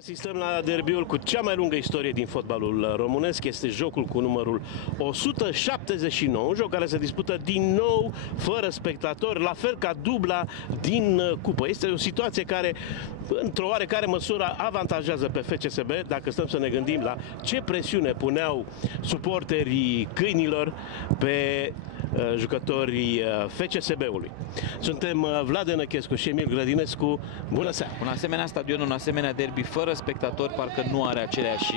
Asistăm la derbiul cu cea mai lungă istorie din fotbalul românesc. Este jocul cu numărul 179, un joc care se dispută din nou fără spectatori, la fel ca dubla din cupă. Este o situație care, într-o oarecare măsură, avantajează pe FCSB, dacă stăm să ne gândim la ce presiune puneau suporterii câinilor pe jucătorii FCSB-ului. Suntem Vlad Năchescu și Emil Grădinescu. Bună seara! Un asemenea stadion, un asemenea derby fără spectatori parcă nu are aceleași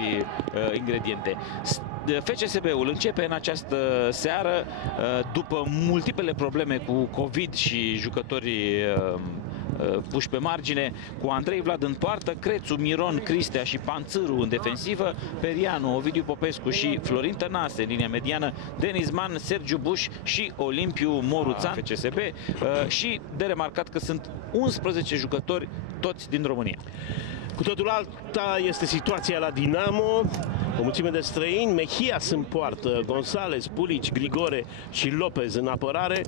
ingrediente. FCSB-ul începe în această seară după multiple probleme cu COVID și jucătorii puși pe margine, cu Andrei Vlad în poartă, Crețu, Miron, Cristea și Panțâru în defensivă, Perianu, Ovidiu Popescu și Florin Tănase în linia mediană, Denis Man, Sergiu Buș și Olimpiu Moruțan, FCSB, și de remarcat că sunt 11 jucători toți din România. Cu totul alta este situația la Dinamo. O mulțime de străini, Mejias în poartă, Gonzalez, Pulici, Grigore și Lopez în apărare,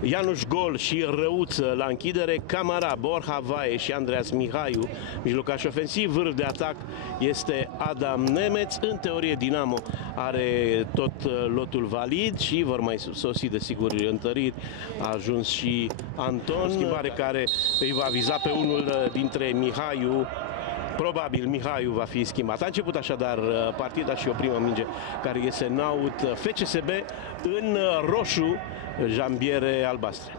Ianuș Gol și Răuță la închidere, Camara, Borja Vaie și Andreas Mihaiu, mijlocaș ofensiv. Vârf de atac este Adam Nemeț. În teorie Dinamo are tot lotul valid și vor mai sosi desigur întăriri. A ajuns și Anton, schimbare care îi va viza pe unul dintre Mihaiu. Probabil Mihaiu va fi schimbat. A început așadar partida și o primă minge care iese în aut. FCSB în roșu, jambiere albastre.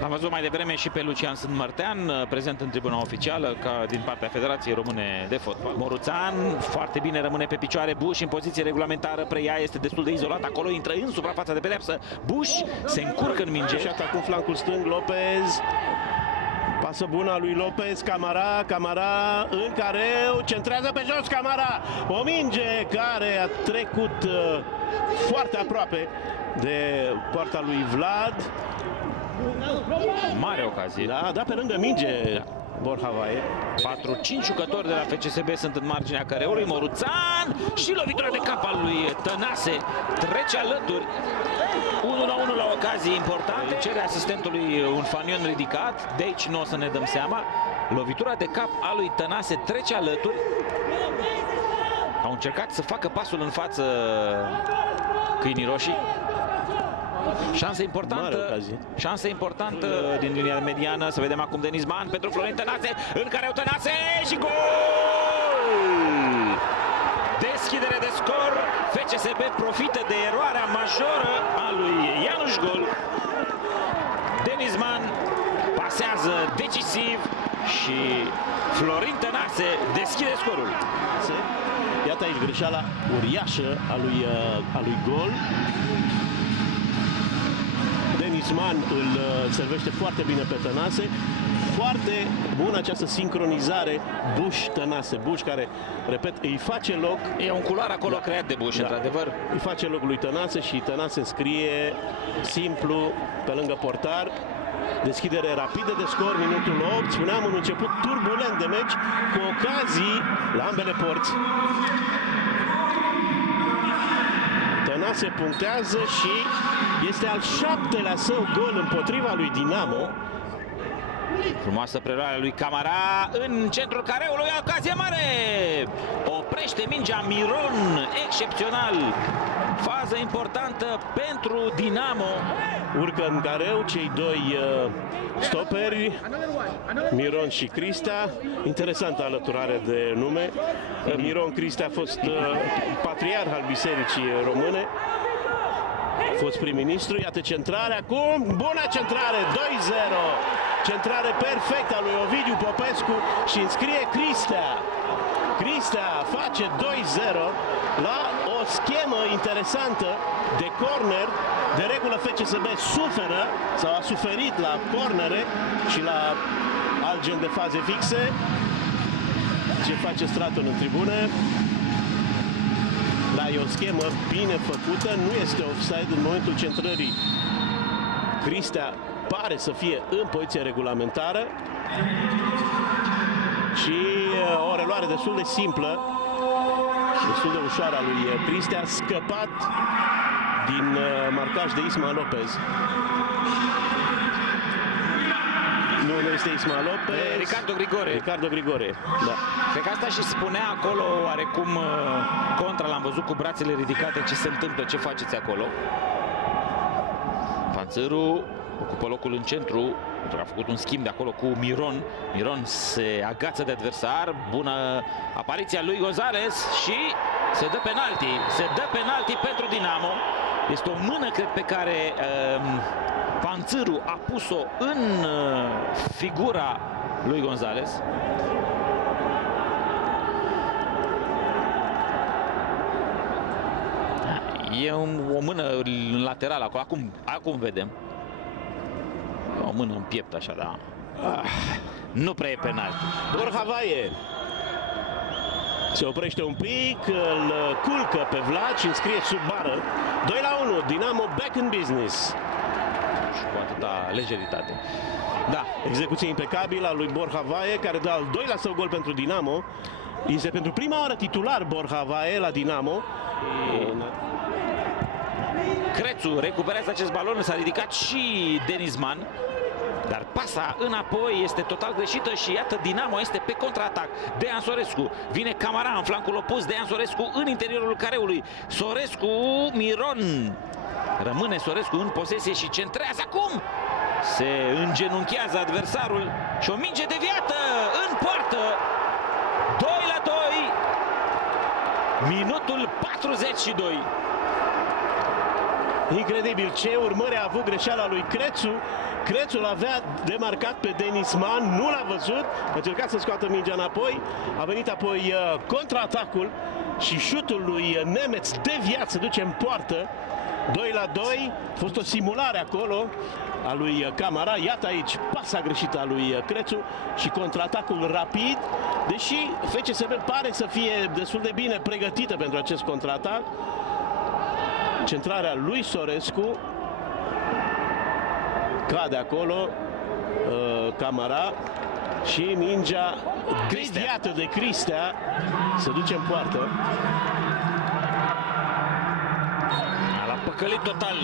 L-am văzut mai devreme și pe Lucian Sânt-Mărtean, prezent în tribuna oficială ca din partea Federației Române de Fotbal. Moruțan foarte bine rămâne pe picioare, Buș în poziție regulamentară, preia, este destul de izolat acolo, intră în suprafața de pedeapsă, Buș se încurcă în minge. Și atacul flancul stâng, Lopez. Pasă bună a lui Lopez, Camara în careu, centrează pe jos Camara. O minge care a trecut foarte aproape de poarta lui Vlad. Mare ocazie. Da, pe lângă minge Borja Vaie. 4-5 jucători de la FCSB sunt în marginea careului. Moruțan și lovitura de cap al lui Tănase trece alături. 1-1 la ocazie importante. Cere asistentului un fanion ridicat. De aici nu o să ne dăm seama. Lovitura de cap a lui Tănase trece alături. Au încercat să facă pasul în față câinii roșii. Șansă importantă din linia mediană. Să vedem acum Denis Man pentru Florin Tănase, în care au Tănase și gol! Deschidere de scor. FCSB profită de eroarea majoră a lui Ianuș Gol. Denis Man pasează decisiv și Florin Tănase deschide scorul. Iată aici greșeala uriașă a lui Gol. Denis Man îl servește foarte bine pe Tănase. Foarte bună această sincronizare Buș-Tănase. Buș care, repet, îi face loc. E un culoar acolo creat de Buș, într-adevăr. Îi face loc lui Tănase și Tănase înscrie simplu pe lângă portar. Deschidere rapidă de scor, minutul 8. Spuneam, un început turbulent de meci cu ocazii la ambele porți. Tănase punctează și este al 7-lea său gol împotriva lui Dinamo. Frumoasă preluare lui Camara în centrul careului, ocazie mare! Oprește mingea Miron, excepțional. Fază importantă pentru Dinamo. Urcă în careu cei doi stoperi, Miron și Cristea. Interesantă alăturare de nume. Miron Cristea a fost patriarh al Bisericii Române. A fost prim-ministru. Iată centrare acum. Bună centrare, 2-0. Centrare perfectă a lui Ovidiu Popescu și înscrie Cristea. Cristea face 2-0 la o schemă interesantă de corner. De regulă FCSB suferă sau a suferit la cornere și la alt gen de faze fixe. Ce face Straton în tribune? Da, e o schemă bine făcută, nu este offside în momentul centrării. Cristea pare să fie în poziție regulamentară și o reluare destul de simplă, destul de ușoară a lui Cristea, scăpat din marcaj de Isma Lopez. Nu este Ismail Lopez. Ricardo Grigore. Ricardo Grigore, da. Cred că asta și spunea acolo oarecum Contra, l-am văzut cu brațele ridicate, ce se întâmplă, ce faceți acolo. Panțăru ocupă locul în centru, pentru că a făcut un schimb de acolo cu Miron. Miron se agață de adversar, bună apariția lui Gonzalez și se dă penalti. Se dă penalti pentru Dinamo. Este o mână, cred, pe care Panțăru a pus-o în figura lui Gonzalez. E o mână laterală acolo, acum vedem. O mână în piept așa, da. Nu prea e penalti. Borja Vaie se oprește un pic, îl culcă pe Vlad și înscrie sub bară. 2-1, Dinamo back in business. Și cu atâta lejeritate. Da, execuție impecabilă a lui Borja Vaie, care dă al doilea său gol pentru Dinamo. Este pentru prima oară titular Borja Vaie la Dinamo. Crețu recuperează acest balon, s-a ridicat și Denizman, dar pasa înapoi este total greșită și iată Dinamo este pe contraatac. Dejan Sorescu, vine Camara în flancul opus, Dejan Sorescu în interiorul careului. Sorescu, Miron. Rămâne Sorescu în posesie și centrează acum. Se îngenunchează adversarul și o minge deviată în poartă. 2-2. Minutul 42. Incredibil ce urmări a avut greșeala lui Crețu. Crețu l-avea demarcat pe Denizman, nu l-a văzut, a încercat să scoată mingea înapoi, a venit apoi contraatacul și șutul lui Nemeț deviat se duce în poartă. 2-2, a fost o simulare acolo a lui Camara. Iată aici pasa greșită a lui Crețu și contraatacul rapid, deși FCSB pare să fie destul de bine pregătită pentru acest contraatac. Centrarea lui Sorescu, cade acolo Camara și mingea deviată de Cristea se duce în poartă. L-a păcălit total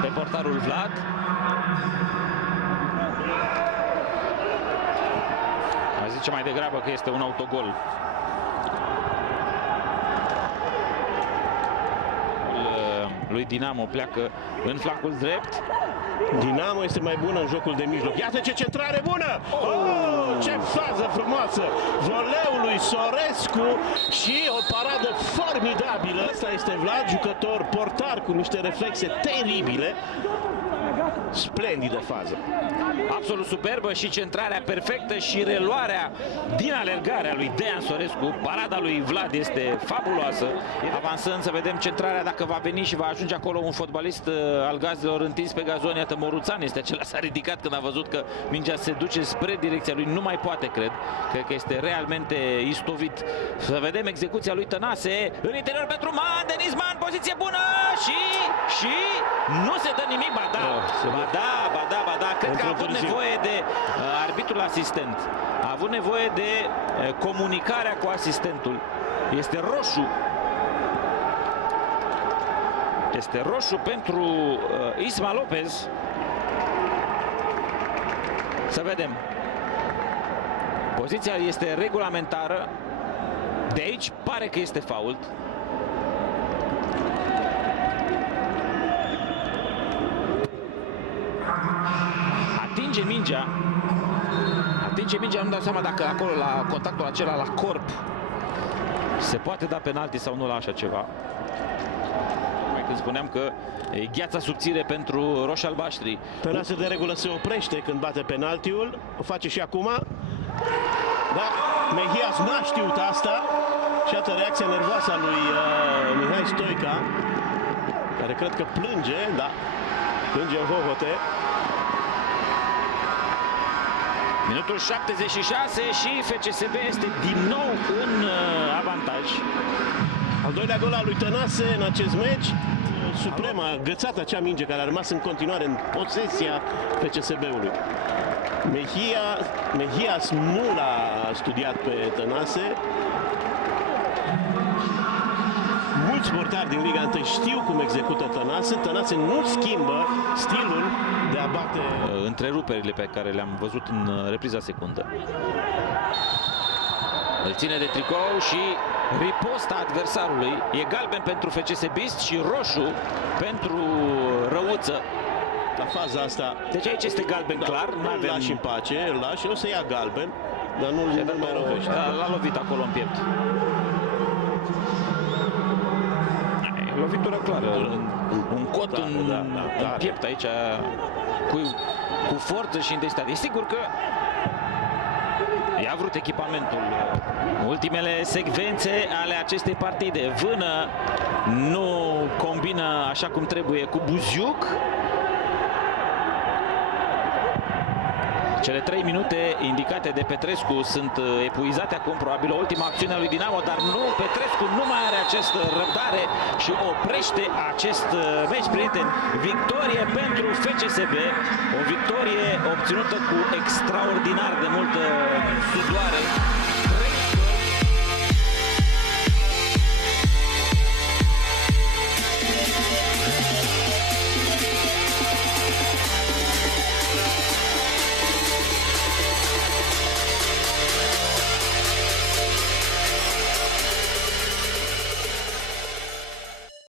pe portarul Vlad. Aș zice mai degrabă că este un autogol. Lui Dinamo pleacă în flancul drept. Dinamo este mai bună în jocul de mijloc. Iată ce centrare bună! Oh, ce fază frumoasă! Voleul lui Sorescu și o paradă formidabilă. Asta este Vlad, jucător portar cu niște reflexe teribile. Splendidă fază. Absolut superbă și centrarea perfectă și reluarea din alergarea lui Dejan Sorescu. Parada lui Vlad este fabuloasă. Avansând să vedem centrarea dacă va veni și va ajunge acolo un fotbalist al Gazdelor întins pe gazon. Iată Moruțan este acela, s-a ridicat când a văzut că mingea se duce spre direcția lui. Nu mai poate, cred că este realmente istovit. Să vedem execuția lui Tănase în interior pentru Denizman, poziție bună și nu se dă nimic. Ba da, ba da. Cred că a avut nevoie de arbitrul asistent. A avut nevoie de comunicarea cu asistentul. Este roșu. Este roșu pentru Ismail Lopez. Să vedem. Poziția este regulamentară. De aici pare că este fault. Atinge mingea, nu dau seama dacă acolo la contactul acela la corp se poate da penalti sau nu la așa ceva. Când spuneam că e gheața subțire pentru roșii-albaștri. Tănase de regulă se oprește când bate penaltiul, o face și acum. Da, Mehias n-a știut asta și iată reacția nervoasă a lui Mihai Stoica, care cred că plânge, da, plânge în hohote. Minutul 76 și FCSB este din nou în avantaj. Al doilea gol al lui Tănase în acest meci. Suprema a agățat acea minge care a rămas în continuare în posesia FCSB-ului. Mehias nu l-a studiat pe Tănase. mulți portari din Liga 1 știu cum execută Tănase. Tănase nu schimbă stilul de a bate. Întreruperile pe care le-am văzut în repriza secundă. Îl ține de tricou și riposta adversarului. E galben pentru FCS Bist și roșu pentru Răuță. La faza asta, Deci aici este galben clar. nu îl lași în pace, îl lași, o să ia galben, dar nu mai rovește. L-a lovit acolo în piept. E lovitură clară. Un cot în piept aici cu forță și intensitate. E sigur că i-a vrut echipamentul. Ultimele secvențe ale acestei partide. Vână nu combină așa cum trebuie cu Buziuc. Cele 3 minute indicate de Petrescu sunt epuizate acum, probabil o ultima acțiune a lui Dinamo, dar nu, Petrescu nu mai are această răbdare și oprește acest meci, prieteni. Victorie pentru FCSB, o victorie obținută cu extraordinar de multă sudoare.